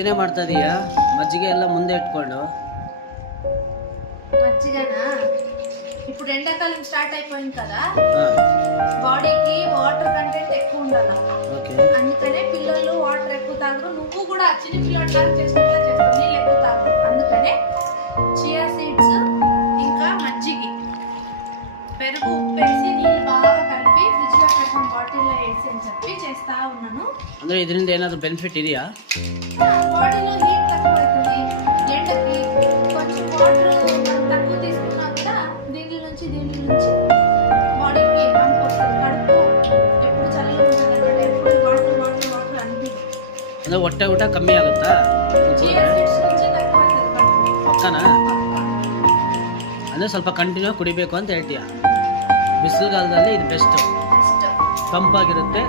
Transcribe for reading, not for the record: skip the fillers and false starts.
ಏನೇ ಮಾಡ್ತಾ ಇದೀಯಾ? ಮಜ್ಜಿಗೆ ಎಲ್ಲ ಮುಂದೆ ಇಟ್ಕೊಂಡು. మజ్జిగనా ఇప్పుడు ఎండాకాలం స్టార్ట్ అయిపోయింది కదా, బాడీకి వాటర్ కంటెంట్ ఎక్కువ ఉండాలి. అందుకనే పిల్లలు వాటర్ ఎక్కువ తాగరు. నువ్వు కూడా చిన్న పిల్లలాగా చేసుకుంటా చేస్తావు, నీళ్ళు ఎక్కువ తాగరు. అందుకనే చియా సీడ్స్ ఇంకా మజ్జిగి పెరుగు ఉప్పేసి నీళ్ళు బాగా కలిపి ఫ్రిడ్జ్ లో పెట్టిన బాటిల్లో వేసి అని చెప్పి చేస్తా ఉన్నాను. ಅಂದ್ರೆ ಇದರಿಂದ ಏನಾದರೂ ಬೆನಿಫಿಟ್ ಇದೆಯಾ? బాడీలో హీట్ తక్కువ అవుతుంది. ఎండకి కొంచెం వాటర్ తక్కువ తీసుకున్నా కూడా దీని నుంచి బాడీకి పంప్ వస్తుంది. కడుపు ఎప్పుడు చల్లగా ఉంటుంది అనమాట, ఎప్పుడు వాటర్ వాటర్ వాటర్ అనిపి ಅಂದ್ರೆ ಹೊಟ್ಟೆ ಊಟ ಕಮ್ಮಿ ಆಗುತ್ತಾ? చియా సీడ్స్ నుంచి తక్కువ అవుతుంది కడుపు. ಪಕ್ಕನಾ? ಅಂದ್ರೆ ಸ್ವಲ್ಪ ಕಂಟಿನ್ಯೂ ಕುಡಿಬೇಕು ಅಂತ ಹೇಳ್ತೀಯ. ಬಿಸಿಲುಗಾಲದಲ್ಲಿ ಇದು ಬೆಸ್ಟ್, ತಂಪಾಗಿರುತ್ತೆ.